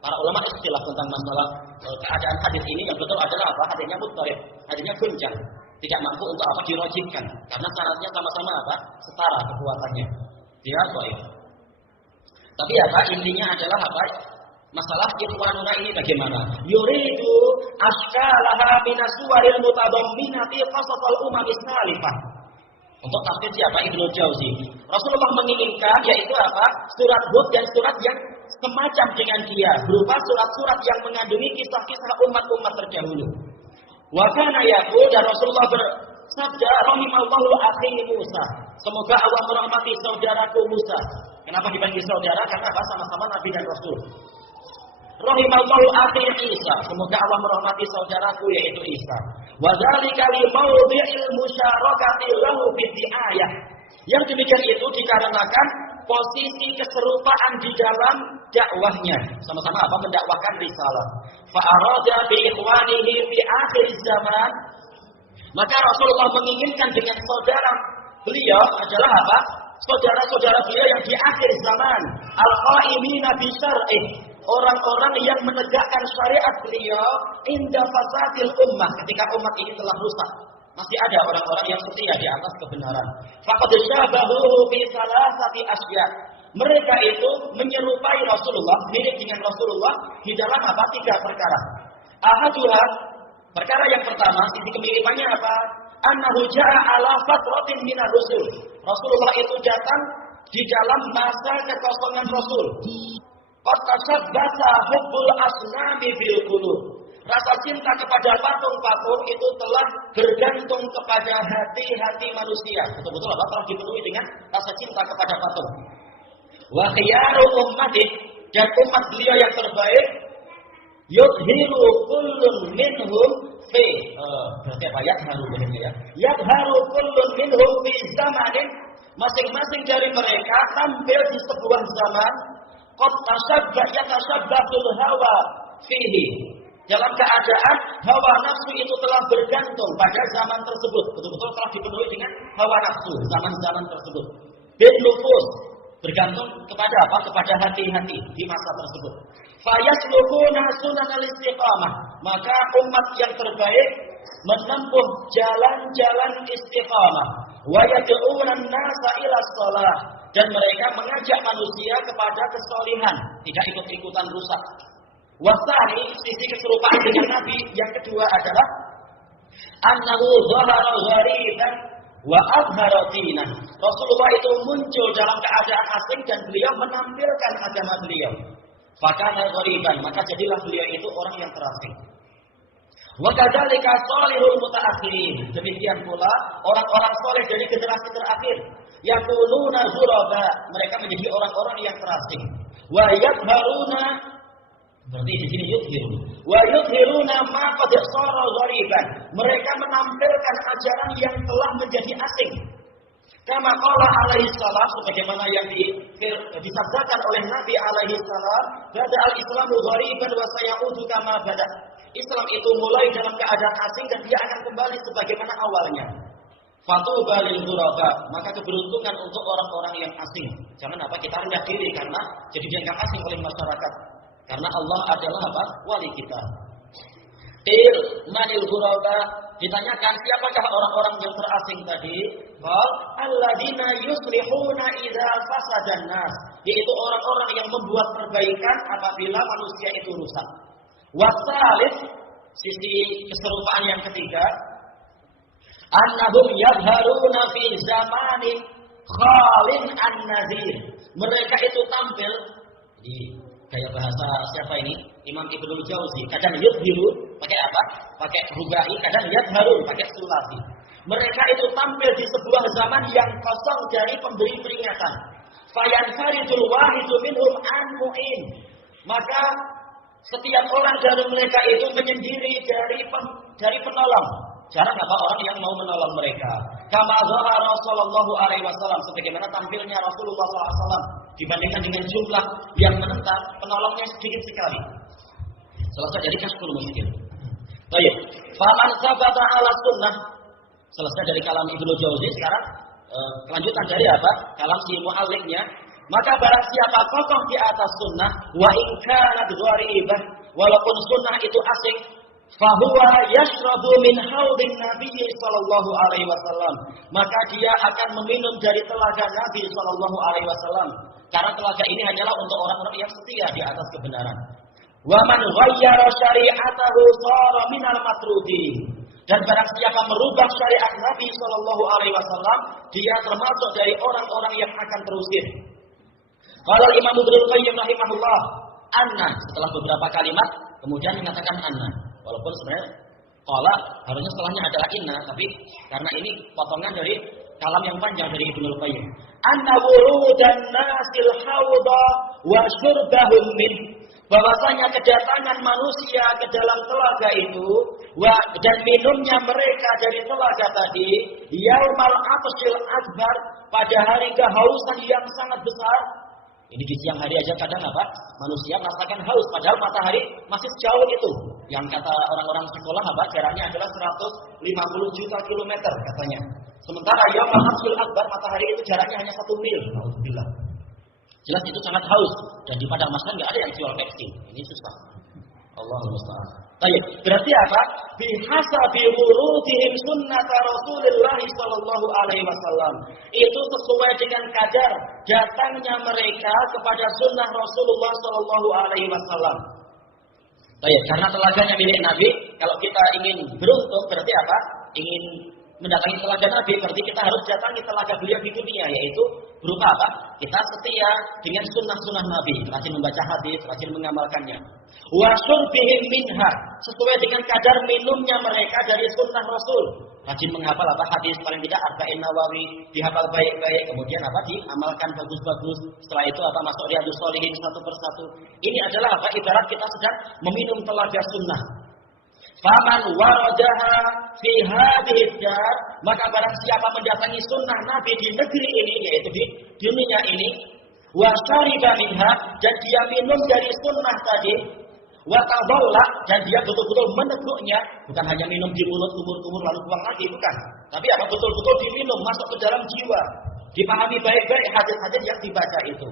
Para ulama istilah tentang masalah keadaan hadis ini yang betul adalah apa? Hadisnya muttarib, hadisnya guncang, tidak mampu untuk apa? Dirojibkan, karena syaratnya sama-sama apa? Setara kekuatannya. Dia dhaif. Tapi apa? Intinya adalah apa? Masalah ikhwanuna ini bagaimana? Yuridu ashkalaha minaswaril mutadamminati qasasal umamis salifah. Untuk tafsir siapa? Ibnu Jauzi. Rasulullah menginginkan yaitu apa? Surat Hud dan surat yang semacam dengan dia, berupa surat-surat yang mengandungi kisah-kisah umat-umat terdahulu. Wa kana yaqul, dan Rasulullah bersabda, rahimallahu akhi Musa. Semoga Allah merahmati saudaraku Musa. Kenapa dipanggil saudara? Karena apa? Sama-sama nabi dan rasul. Rahimallahu akhi Isa. Semoga Allah merahmati saudaraku yaitu Isa. Wa dzalika li mawdi'il musyarakati lahu fi ayah. Yang demikian itu dikarenakan posisi keserupaan di dalam dakwahnya. Sama-sama apa? Mendakwahkan risalah. Fa arada bi ikhwanihi fi akhir zaman. Maka Rasulullah menginginkan dengan saudara beliau adalah apa? Saudara-saudara beliau yang di akhir zaman, al-qaimina bi syar'ih, orang-orang yang menegakkan syariat beliau inda fasadil ummah, ketika umat ini telah rusak. Masih ada orang-orang yang setia di atas kebenaran. Faqad syabahu fi salasati asya. Mereka itu menyerupai Rasulullah, mirip dengan Rasulullah di dalam apa? 3 perkara. Ahaduha, perkara yang pertama, sisi kemiripannya apa? Annahu ja'a ala fatratin minar rusul. Rasulullah itu datang di dalam masa kekosongan Rasul. Qad tasabbata hubbul asnami bil qulub. Rasa cinta kepada patung-patung itu telah bergantung kepada hati-hati manusia. Betul-betul apa? Telah dipenuhi dengan rasa cinta kepada patung. Wa khiyaru ummati, dan umat beliau yang terbaik, yudhiru kullun minhum fi, berarti apa? Yadharu ya. Yadharu kullun minhum fi zamanin, masing-masing dari mereka tampil di sebuah zaman, qad tashabbatul hawa fihi, dalam keadaan hawa nafsu itu telah bergantung pada zaman tersebut. Betul-betul telah dipenuhi dengan hawa nafsu zaman-zaman tersebut. Bin nufus, bergantung kepada apa? Kepada hati-hati di masa tersebut. Fayaslukuna sunanal istiqamah, maka umat yang terbaik menempuh jalan-jalan istiqamah. Wa yad'una an-nasa ila shalah, dan mereka mengajak manusia kepada kesolihan, tidak ikut-ikutan rusak. Wasani, sisi keserupaan dengan Nabi yang kedua adalah annahu dhahara ghariban wa azhara dinan. Rasulullah itu muncul dalam keadaan asing dan beliau menampilkan agama beliau. Fakana ghariban, maka jadilah beliau itu orang yang terasing. Wa kadzalika salihul mutaakhirin, demikian pula orang-orang saleh dari generasi terakhir. Yakununa ghuraba, mereka menjadi orang-orang yang terasing. Wa yadharuna, berarti di sini yudhirun. Wa yudhiruna ma qad sara ghariban, mereka menampilkan ajaran yang telah menjadi asing. Kama qala alaihi salam, sebagaimana yang disabdakan oleh Nabi alaihi salam, bada al-islamu ghariban wa sayaudu kama bada. Islam itu mulai dalam keadaan asing dan dia akan kembali sebagaimana awalnya. Fatuba lil ghuraba, maka keberuntungan untuk orang-orang yang asing. Jangan kita rendah diri karena jadi dianggap asing oleh masyarakat. Karena Allah adalah wali kita. Manil ghuraba, ditanyakan siapakah orang-orang yang terasing tadi? Alladzina yuslihuna idza fasadan nas, yaitu orang-orang yang membuat perbaikan apabila manusia itu rusak. Wasalif, sisi keserupaan yang ketiga, annahum yadharuna fi zamanin khalin an-nadhir, mereka itu tampil di gaya bahasa siapa ini? Imam Ibnul Jauzi. Kadang yudhiru pakai apa? Pakai rubai, kadang yadharun pakai sulasi. Mereka itu tampil di sebuah zaman yang kosong dari pemberi peringatan. Fayanfaridul wahidu minhum an mu'in, maka setiap orang dari mereka itu menyendiri dari penolong. Jarang orang yang mau menolong mereka. Kama zahara sallallahu alaihi wasallam, sebagaimana tampilnya Rasulullah SAW dibandingkan dengan jumlah yang menentang, penolongnya sedikit sekali. Selesai dari kasul muskil. Baik. Faman sabata ala sunnah. Selesai dari kalam Ibnu Jauzi. Sekarang kelanjutan dari apa? Kalam si mualliknya. Maka barang siapa kokoh di atas sunnah, wa in kanat gharibah, walaupun sunnah itu asing, fahuwa yashrabu min haudin Nabi sallallahu alaihi wasallam, maka dia akan meminum dari telaga Nabi sallallahu alaihi wasallam. Karena telaga ini hanyalah untuk orang-orang yang setia di atas kebenaran. Wa man ghayyara syari'atahu shara minal matrudin. Dan barang siapa merubah syariat Nabi sallallahu alaihi wasallam, dia termasuk dari orang-orang yang akan terusir. Qala Imam Ibnu Qayyim rahimahullah, anna, setelah beberapa kalimat kemudian mengatakan anna. Walaupun sebenarnya qala harusnya setelahnya adalah inna, tapi karena ini potongan dari kalam yang panjang dari Ibnu Qayyim. Anna wurudan nasil hawda wa syurbahum min, bahwasanya kedatangan manusia ke dalam telaga itu dan minumnya mereka dari telaga tadi, yaumal atshil akbar, pada hari kehausan yang sangat besar. Ini di siang hari aja kadang manusia merasakan haus, padahal matahari masih jauh itu. Yang kata orang-orang sekolah jaraknya adalah 150 juta kilometer katanya. Sementara yaumul atshil akbar, matahari itu jaraknya hanya 1 mil. Alhamdulillah. Jelas itu sangat haus, dan di padang maskan nggak ada yang jual Pepsi. Ini susah. Allahul musta'an. Baik, berarti apa? Bihasabi wurudihim sunnata Rasulullah sallallahu alaihi wasallam. Itu sesuai dengan kadar datangnya mereka kepada sunnah Rasulullah sallallahu alaihi wasallam. Baik, karena telaganya milik Nabi, kalau kita ingin beruntung berarti apa? Ingin mendatangi telaga Nabi, berarti kita harus datangi telaga beliau di dunia, yaitu berupa apa? Kita setia dengan sunnah-sunnah Nabi, rajin membaca hadis, rajin mengamalkannya. Wa syurbihim minha, sesuai dengan kadar minumnya mereka dari sunnah Rasul. Rajin menghafal hadis, paling tidak Arba'in Nawawi, dihafal baik-baik, kemudian diamalkan bagus-bagus. Setelah itu masuk Riyadhus Shalihin satu persatu. Ini adalah ibarat kita sedang meminum telaga sunnah. Faman waradaha fi hadhihi dar, maka barang siapa mendatangi sunnah Nabi di negeri ini, yaitu di dunia ini, wa syariba minha, dan dia minum dari sunnah tadi, wa tadalla, dan dia betul-betul meneguknya, bukan hanya minum di mulut umur-umur lalu buang lagi, bukan, tapi betul-betul diminum masuk ke dalam jiwa, dipahami baik-baik hadis-hadis yang dibaca itu.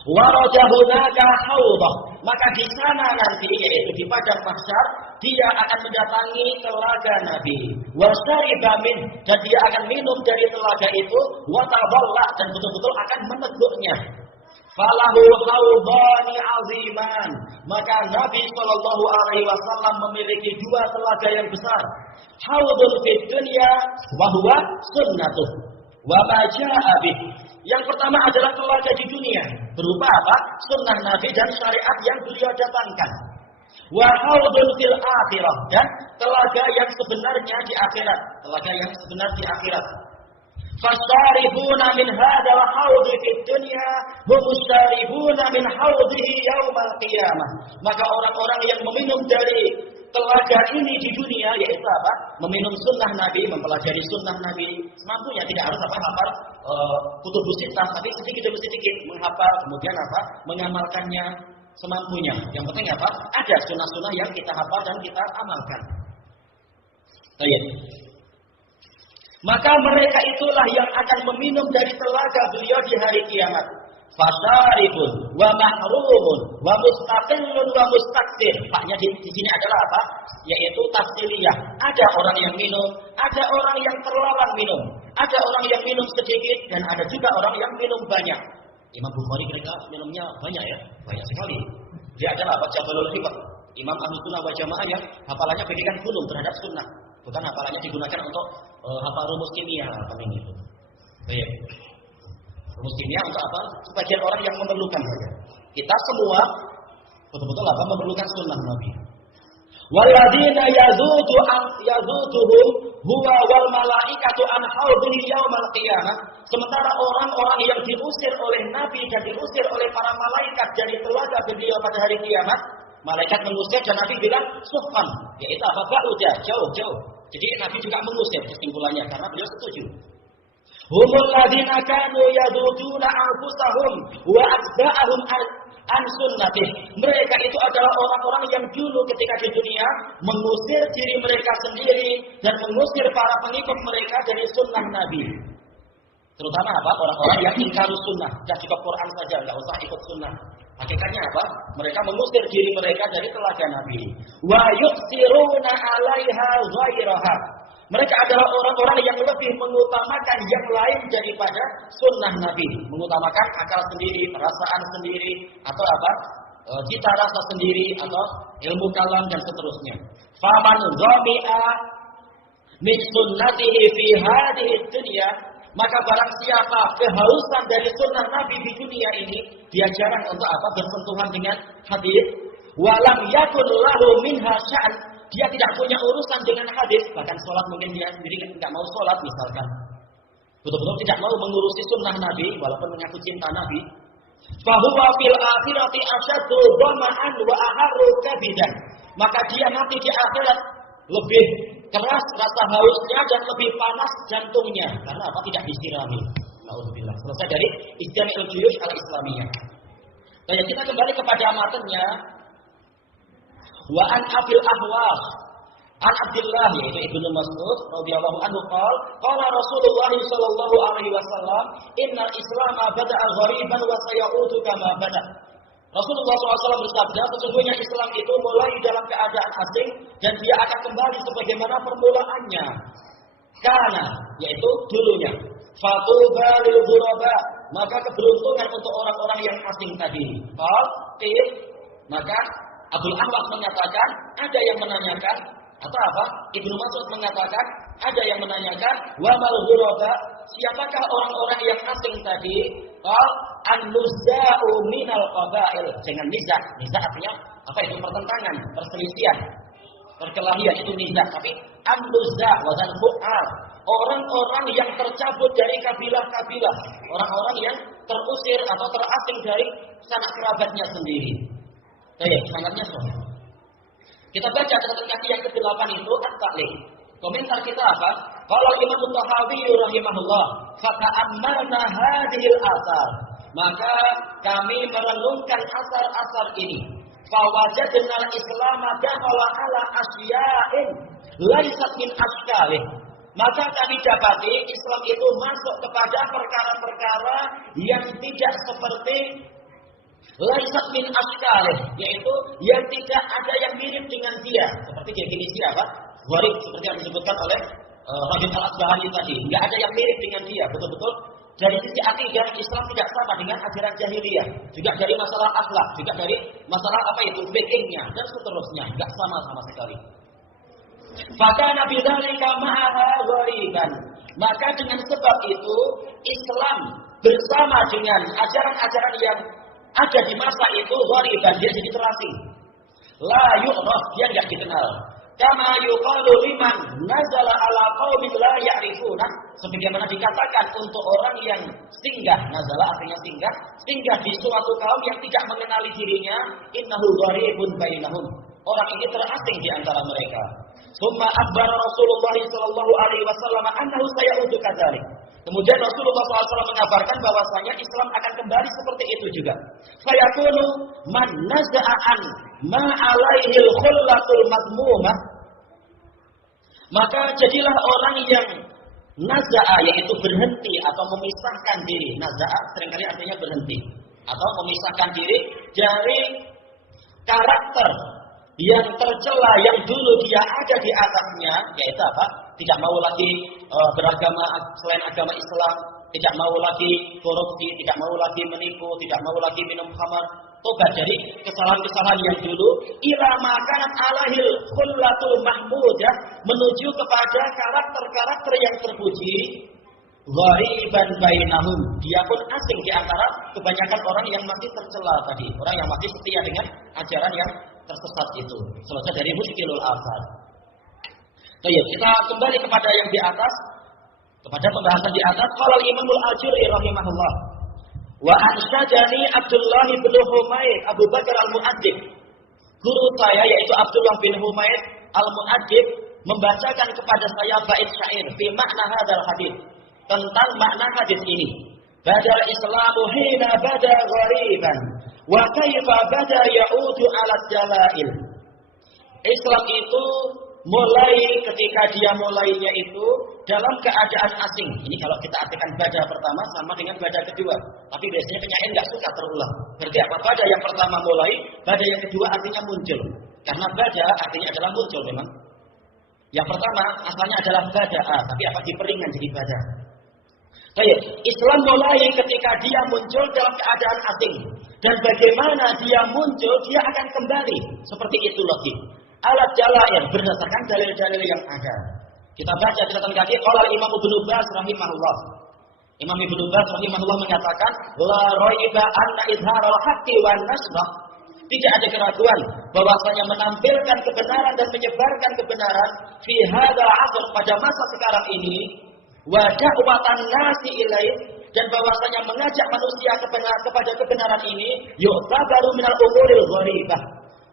Warajahunaka haudah, maka di sana nanti, yaitu di padang mahsyar, dia akan mendatangi telaga Nabi. Wasyariba min, dan dia akan minum dari telaga itu. Watadalla, dan betul-betul akan meneguknya. Falahu haudani aziman, maka Nabi sallallahu alaihi wasallam memiliki 2 telaga yang besar. Haudun fid dunya wa huwa sunnatuh wa ma jaa'a bih. Yang pertama adalah telaga di dunia, berupa sunnah Nabi dan syariat yang beliau datangkan. Wa haudun fil akhirah, dan telaga yang sebenarnya di akhirat, telaga yang sebenar di akhirat. Fasharibuna min hadzal haudhi fid dunya hum musharibuna min haudhihi yaumal qiyamah. Maka orang-orang yang meminum dari telaga ini di dunia, yaitu apa? Meminum sunnah Nabi, mempelajari sunnah Nabi semampunya, tidak harus apa hafal kutubus sittah, tapi sedikit demi sedikit menghafal, kemudian apa? Mengamalkannya semampunya. Yang penting apa? Ada sunnah-sunnah yang kita hafal dan kita amalkan. Baik. Maka mereka itulah yang akan meminum dari telaga beliau di hari kiamat. Fasharibun wa mahrumun wa mustaqillun wa mustakthir. Paknya di sini adalah apa? Yaitu tafsiliyah. Ada orang yang minum, ada orang yang terlarang minum, ada orang yang minum sedikit, dan ada juga orang yang minum banyak. Imam Bukhari mereka minumnya banyak ya, banyak sekali. Dia adalah apa? Jabalul Hifz. Imam Ahlus Sunnah wal Jamaah yang hafalannya bagaikan gunung terhadap sunnah. Bukan hafalannya digunakan untuk hafal rumus kimia apa itu. Baik. Rumus kimia untuk apa? Sebagian orang yang memerlukan saja. Kita semua betul-betul apa? Memerlukan sunnah Nabi. Walladzina yazuduhum huwa wal malaikatu an haudhihi yaumal qiyamah. Sementara orang-orang yang diusir oleh Nabi dan diusir oleh para malaikat dari telaga beliau pada hari kiamat, malaikat mengusir dan Nabi bilang suhqan, yaitu apa? Udah jauh. Jadi Nabi juga mengusir kesimpulannya karena beliau setuju. Humul ladzina kanu yaduduna anfusahum wa atba'ahum an sunnatih. Mereka itu adalah orang-orang yang dulu ketika di dunia mengusir diri mereka sendiri dan mengusir para pengikut mereka dari sunnah Nabi. Terutama apa? Orang-orang yang ingkar sunnah, dan juga Quran saja, nggak usah ikut sunnah. Hakikatnya apa? Mereka mengusir diri mereka dari telaga Nabi. Wa yuksiruna 'alaiha ghairaha. Mereka adalah orang-orang yang lebih mengutamakan yang lain daripada sunnah Nabi. Mengutamakan akal sendiri, perasaan sendiri, atau apa? Cita rasa sendiri, atau ilmu kalam dan seterusnya. Faman dhami'a min sunnatihi fi hadhihi dunya. Maka barang siapa kehausan dari sunnah Nabi di dunia ini, dia jarang untuk apa? Bersentuhan dengan hadis. Walam yakun lahu minha sya'an. Dia tidak punya urusan dengan hadis, bahkan sholat mungkin dia sendiri tidak mau sholat misalkan. Betul-betul tidak mau mengurusi sunnah Nabi, walaupun mengaku cinta Nabi. Fahuwa fil akhirati asyaddu dhama'an wa aharru kabidan. Maka dia nanti di akhirat lebih keras rasa hausnya dan lebih panas jantungnya. Karena apa? Tidak disirami. Nauzubillah. Selesai dari Ijtima'ul Juyush al-Islamiyah. Dan kita kembali kepada matanya. Wa an abil ahwas an Abdullah, yaitu Ibnu Mas'ud radhiyallahu anhu qala Rasulullah sallallahu alaihi wasallam innal Islam bada'a ghariban wa sayaudu kama bada'. Rasulullah SAW bersabda, sesungguhnya Islam itu mulai dalam keadaan asing dan dia akan kembali sebagaimana permulaannya. Karena yaitu dulunya. Fatuba lil ghuraba, maka keberuntungan untuk orang-orang yang asing tadi. Maka Abdul Ahwas mengatakan, ada yang menanyakan, atau apa? Ibnu Mas'ud mengatakan, ada yang menanyakan, wa mal ghuraba, siapakah orang-orang yang asing tadi? An-nuzza'u minal qabail. Dengan nizah. Nizah artinya apa itu? Pertentangan, perselisihan, perkelahian, itu nizah. Tapi an-nuzzah wazan fu'al. Orang-orang yang tercabut dari kabilah-kabilah, orang-orang yang terusir atau terasing dari sanak kerabatnya sendiri. Baik, sangatnya sahih. Kita baca catatan kaki yang ke-8 itu at-ta'liq. Komentar kita apa? Qala Imam Tahawi rahimahullah, fa ta'ammalna hadhil athar. Maka kami merenungkan asar-asar ini. Fa wajadna al-Islam dakhala ala asya'in laysat min ashkalih. Maka kami dapati Islam itu masuk kepada perkara-perkara yang tidak seperti laisat min ashkalih, yaitu yang tidak ada yang mirip dengan dia. Seperti definisi apa? Gharib, seperti yang disebutkan oleh Raghib Al-Asbahani tadi. Tidak ada yang mirip dengan dia. Betul-betul dari sisi akidah Islam tidak sama dengan ajaran jahiliyah. Juga dari masalah akhlak, juga dari masalah apa itu fikihnya dan seterusnya. Tidak sama sekali. Maka Nabi dzalika ma'aha ghariban. Maka dengan sebab itu Islam bersama dengan ajaran-ajaran yang ada di masa itu ghariban, dia jadi terasing. La yu'raf, dia tidak dikenal. kama yuqalu liman nazala ala qaumin la ya'rifuna, sebagaimana dikatakan untuk orang yang singgah, nazala artinya singgah di suatu kaum yang tidak mengenali dirinya, innahu gharibun bainahum, orang ini terasing di antara mereka. Summa akhbara Rasulullah sallallahu alaihi wasallam annahu sayaudu kadzalik. Kemudian Rasulullah SAW mengabarkan bahwasanya Islam akan kembali seperti itu juga. Fayakunu man naza'an ma alaihil khullatul madmumah. Maka jadilah orang yang naza'a, yaitu berhenti atau memisahkan diri. Naza'a seringkali artinya berhenti atau memisahkan diri dari karakter yang tercela yang dulu dia ada di atasnya, yaitu apa? Tidak mau lagi beragama selain agama Islam, tidak mau lagi korupsi, tidak mau lagi menipu, tidak mau lagi minum khamar. Tobat dari kesalahan-kesalahan yang dulu, ila makanat alahil khullatul mahmudah, menuju kepada karakter-karakter yang terpuji. Ghariban bainahum, dia pun asing di antara kebanyakan orang yang masih tercela tadi, orang yang masih setia dengan ajaran yang tersesat itu. Selesai dari muskilul asar. Baik, kita kembali kepada yang di atas, kepada pembahasan di atas. Qala Imamul Ajuri rahimahullah, wa ansyadani Abdullah bin Humaid Abu Bakar al-Mu'addib. Guru saya yaitu Abdullah bin Humaid al-Mu'addib membacakan kepada saya bait syair fi makna hadzal hadis, tentang makna hadis ini. Badal Islamu hina bada ghariban wa kaifa bada ya'udu 'ala jalail. Islam itu mulai ketika dia mulainya itu dalam keadaan asing. Ini kalau kita artikan bada pertama sama dengan bada kedua. Tapi biasanya penyair nggak suka terulang. Berarti apa? Bada yang pertama mulai, bada yang kedua artinya muncul. Karena bada artinya adalah muncul memang. Yang pertama asalnya adalah bada'a, tapi apa diperingan jadi bada. Baik, Islam mulai ketika dia muncul dalam keadaan asing. Dan bagaimana dia muncul, dia akan kembali. Seperti itu lagi. Alat jalair berdasarkan dalil-dalil yang ada. Kita baca catatan kaki qala Imam Ibnu Baz rahimahullah. Imam Ibnu Baz rahimahullah mengatakan la raiba anna izharal haqqi wan nasrah. Tidak ada keraguan bahwasanya menampilkan kebenaran dan menyebarkan kebenaran fi hadzal 'asr, pada masa sekarang ini, wa da'watan nasi ilaih, dan bahwasanya mengajak manusia kepada kebenaran ini yu'tabaru minal umuril gharibah,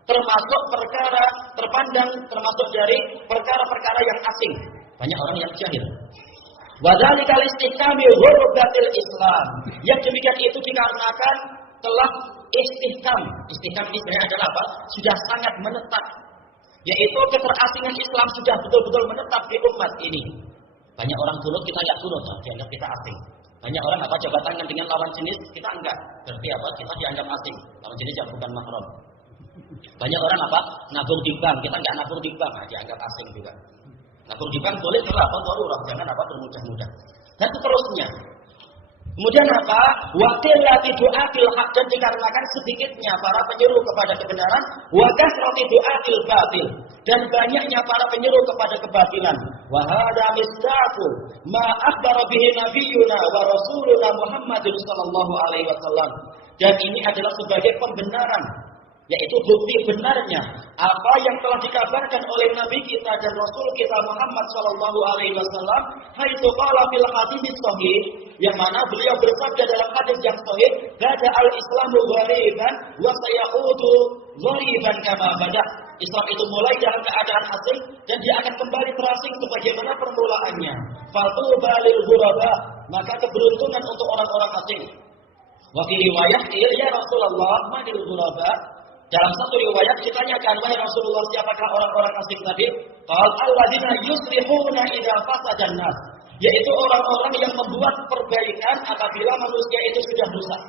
termasuk perkara terpandang, termasuk dari perkara-perkara yang asing. Banyak orang yang jahil. Wa dzalikal istihkami ghurbatil Islam. Yang demikian itu dikarenakan telah istihkam. Istihkam ini sebenarnya adalah apa? Sudah sangat menetap. Yaitu keterasingan Islam sudah betul-betul menetap di umat ini. Banyak orang kunut, kita enggak kunut, dianggap kita asing. Banyak orang apa jabat tangan dengan lawan jenis, kita enggak. Berarti apa? Kita dianggap asing. Lawan jenis yang bukan mahram. Banyak orang apa? Nabung di bank, kita enggak nabung di bank, dianggap asing juga. Nabung di bank boleh kalau apa? Darurat, jangan apa bermudah-mudah. Dan seterusnya. Kemudian apa? Waqillati du'atil haq, dan dikarenakan sedikitnya para penyeru kepada kebenaran, wa kasrati du'atil batil, dan banyaknya para penyeru kepada kebatilan. Wa hadza mistaqu ma akhbara bihi nabiyyuna wa rasuluna Muhammadin sallallahu alaihi wasallam. Dan ini adalah sebagai pembenaran, yaitu bukti benarnya apa yang telah dikabarkan oleh Nabi kita dan Rasul kita Muhammad sallallahu alaihi wasallam, haitsu qala fil hadits sahih, yang mana beliau bersabda dalam hadis yang sahih, bada al-islamu ghariban wa sayaudu ghariban kama bada. Islam itu mulai dalam keadaan asing dan dia akan kembali terasing sebagaimana permulaannya. Fatuba lil ghuraba, maka keberuntungan untuk orang-orang asing. Wa fi riwayat ya Rasulullah manil ghuraba, dalam satu riwayat ditanyakan, wahai Rasulullah, siapakah orang-orang asing tadi? Qal alladzina yuslihuna idza fasadan nas, yaitu orang-orang yang membuat perbaikan apabila manusia itu sudah rusak.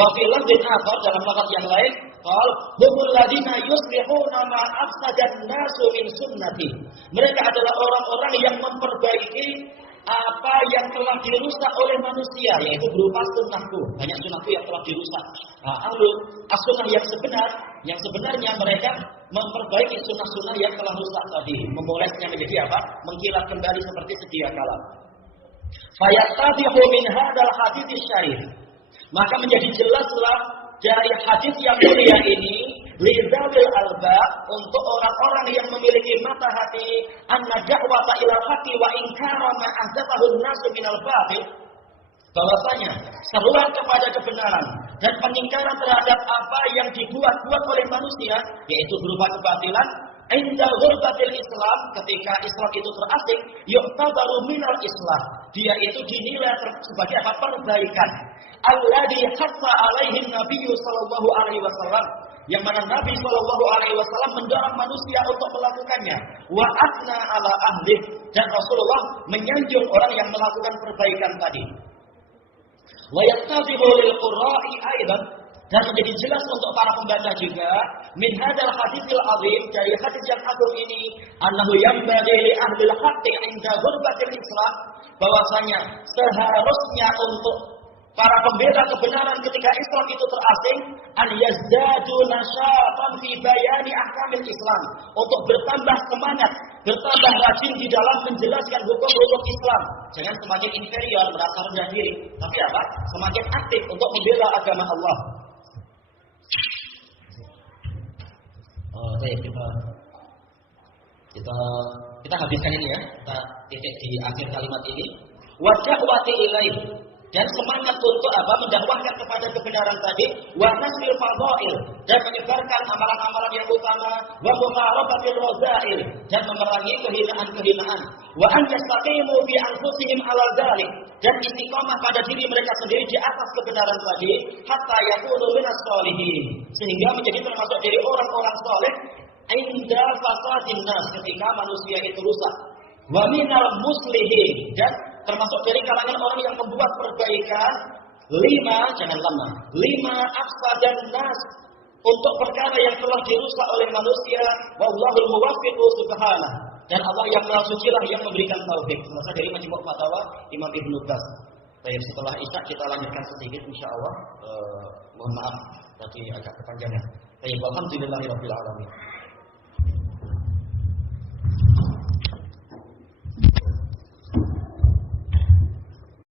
Wa fil lafdhin akhar, dalam lafaz yang lain, qal humul ladzina yuslihuna ma afsadan nasu min sunnati, mereka adalah orang-orang yang memperbaiki apa yang telah dirusak oleh manusia, yaitu berupa sunnahku. Banyak sunnahku yang telah dirusak. As-sunnah yang sebenarnya mereka memperbaiki sunnah-sunnah yang telah rusak tadi, memolesnya menjadi apa? Mengkilat kembali seperti sedia kala. Fayattabihu min hadzal hadits syarif, maka menjadi jelaslah dari hadis yang mulia ini lidzawil albab, untuk orang-orang yang memiliki mata hati, anna da'wata ilal haqqi wa inkara ma ahdatsahu an-nasu minal batil, bahwasanya seruan kepada kebenaran dan pengingkaran terhadap apa yang dibuat-buat oleh manusia, yaitu berupa kebatilan, inda ghurbatil Islam, ketika Islam itu terasing, yu'tabaru minal islah, dia itu dinilai sebagai apa? Perbaikan. Alladhi hatta alaihi nabiyyu sallallahu alaihi wasallam, yang mana Nabi sallallahu alaihi wasallam mendorong manusia untuk melakukannya. Wa asna ala ahli, dan Rasulullah menyanjung orang yang melakukan perbaikan tadi. Wa yattabi'u lil qurra'i aidan, dan menjadi jelas untuk para pembaca juga, min hadzal haditsil azim, dari hadis yang agung ini, annahu yanbaghi li ahli al-haqqi 'inda ghurbatil Islam, bahwasanya seharusnya untuk para pembela kebenaran ketika Islam itu terasing, an yazdadu nasyatan fi bayani ahkamil Islam, untuk bertambah semangat, bertambah rajin di dalam menjelaskan hukum-hukum Islam. Jangan semakin inferior, merasa rendah diri, tapi apa? Semakin aktif untuk membela agama Allah. Baik, kita habiskan ini ya. Kita titik di akhir kalimat ini. Wa da'wati ilaih, dan semangat untuk apa? Mendakwahkan kepada kebenaran tadi. Wa nasril fadhail, dan menyebarkan amalan-amalan yang utama. Wa muharabatil radha'il, dan memerangi kehinaan-kehinaan. Wa an yastaqimu bi anfusihim 'ala dzalik, dan istiqamah pada diri mereka sendiri di atas kebenaran tadi, hatta yakunu minas sholihin, sehingga menjadi termasuk dari orang-orang saleh inda fasadin nas, ketika manusia itu rusak. Wa minal muslihin, dan termasuk dari kalangan orang yang membuat perbaikan. Jangan lama. Lima afsadan nas, untuk perkara yang telah dirusak oleh manusia. Wallahul muwaffiqu subhanahu, dan Allah yang Maha Suci lah yang memberikan taufik. Selesai dari Majmu' Fatawa Imam Ibnu Baz. Baik, setelah Isya kita lanjutkan sedikit insyaallah. Mohon maaf tadi agak kepanjangan. Baik, alhamdulillahirabbil alamin.